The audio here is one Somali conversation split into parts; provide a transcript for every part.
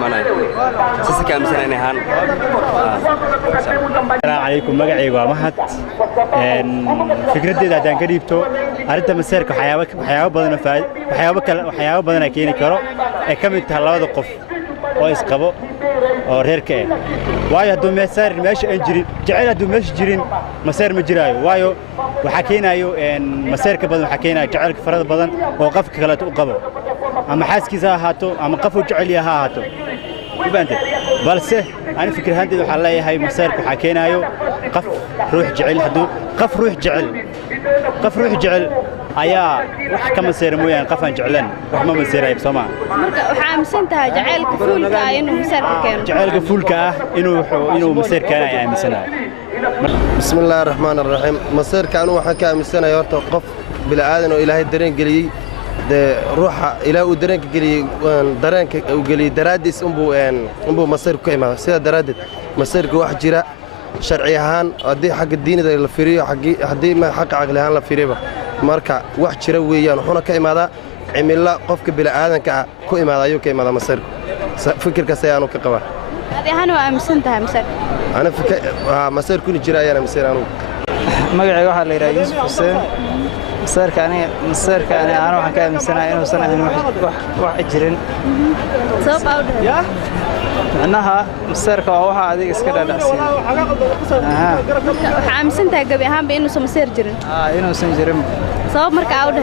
السلام عليكم مقعي ومهد فكرتي هدان كديبتو أرنت مسيرك وحياة بدنا كيني كرو كم تهلاوض قف oo isqabo oo reerka ah waayo haduu meesar meesha aan jirin jacayl haduu meesha jirin maseer ma jiraayo waayo waxa keenayo maseerka badan waxa keenayo jacaylka farada badan oo qofka kale u qabo ama xaaskiisa ahaato ama qof uu jecel yahay ahaato ibaanteed balse aan fikradeedu waxa leeyahay maseerka waxa keenayo qof ruux jecel haduu qof ruux jecel ayaa wax ka maseer mooyaan qafan jeclan wax ma maseeray Soomaa marka waxa aaminsantahay jacaylka fuulka inuu maseerka keeno jacaylka fuulka inuu maseerka ay aaminsanahay bismillaahir rahmaanir rahiim maseerka anu waxa ka aaminsanahay horta qof bila aadan oo ilaahay dareen galiyay ruuxa ilaahay uu dareenka galiyay dareenka uu galiyay daraadiis umbu maseerku ka imaado sida daraadeed maseerka wax jira sharci ahaan hadii xagga diinida la fiiriyo hadii ma xaq aqli ahaan la fiiriyo marka wax jira weeyaan wuxuuna ka imaadaa cimilo qofka bila aadanka ku imaada ayuu ka imaada maseerku fikirkaas ayaanu ka qabaa hadi ahaan waa aaminsantahay maseerka ana maseerku ni jira ayaan aaminsan magacayga waxa la yiraahdaa Yusuf Hussein maseerka ani waxaan ka aaminsanahay inuu sanadin wax jirin sabab awdha macnaha maseerka waa waxa adiga iska dhaadhacsan waxa aaminsantahay gabi ahaanba inuu maseer jirin inuu san jirin sabab marka awdha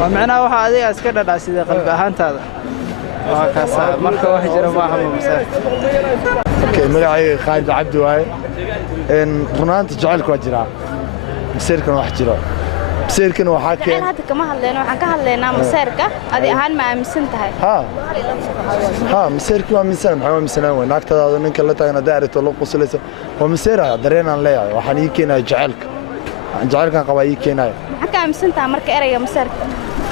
waa macnaha waxa adiga iska dhaadhacsan qalbi ahaantaada waa kaas marka wax jira ma aha maseer magacayga Khalid Abdi waaye runaanta jacaylku waa jira maseerkana wax jiro maseerkana waxa keen hadda kama hadlayno waxaan ka hadlaynaa maseerka adi ahaan ma aaminsantahay maseerku waa aaminsan maxaa aaminsanaa way naagtada ninka la taagna daarito loo qoslayso waa maseeraya dareenan leeyahay waxaan ii keenay jacaylkan qaba ii keenay maxaa ka aaminsantahay marka erayga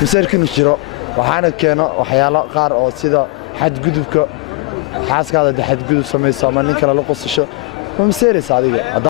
maseerkinu jiro waxaana keeno waxyaalo qaar oo sida xadgudubka xaaskaada xadgudub sameeyso ama ninka la qosasho ma maseeraysa adiga